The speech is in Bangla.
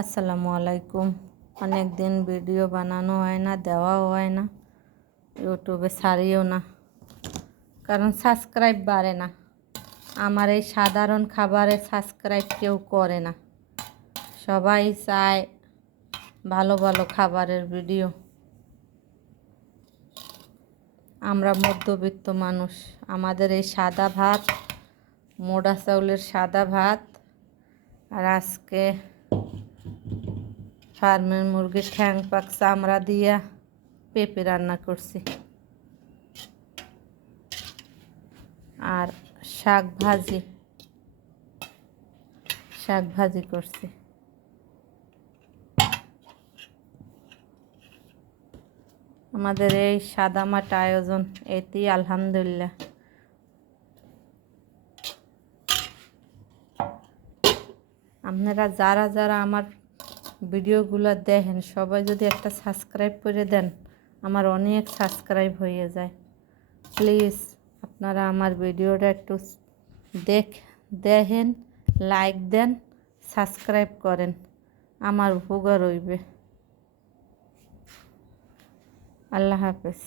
আসসালামু আলাইকুম। অনেক দিন ভিডিও বানানো হয় না, দেওয়াও হয় না, ইউটিউবে ছাড়িও না, কারণ সাবস্ক্রাইব বাড়ে না। আমার এই সাধারণ খাবারে সাবস্ক্রাইব কেউ করে না। সবাই চায় ভালো ভালো খাবারের ভিডিও। আমরা মধ্যবিত্ত মানুষ, আমাদের এই সাদা ভাত, মোটা চাউলের সাদা ভাত, আর আজকে ফার্মের মুরগির ঠ্যাং পাক চামড়া দিয়া পেঁপে রান্না করছি, আর শাক ভাজি করছি। আমাদের এই সাদামাট আয়োজন, এতেই আলহামদুলিল্লাহ। আপনারা যারা যারা আমার ভিডিওগুলো দেখেন, সবাই যদি একটা সাবস্ক্রাইব করে দেন, আমার অনেক সাবস্ক্রাইব হয়ে যায়। প্লিজ আপনারা আমার ভিডিওটা একটু দেখেন, লাইক দেন, সাবস্ক্রাইব করেন, আমার উপকার হইবে। আল্লাহ হাফেজ।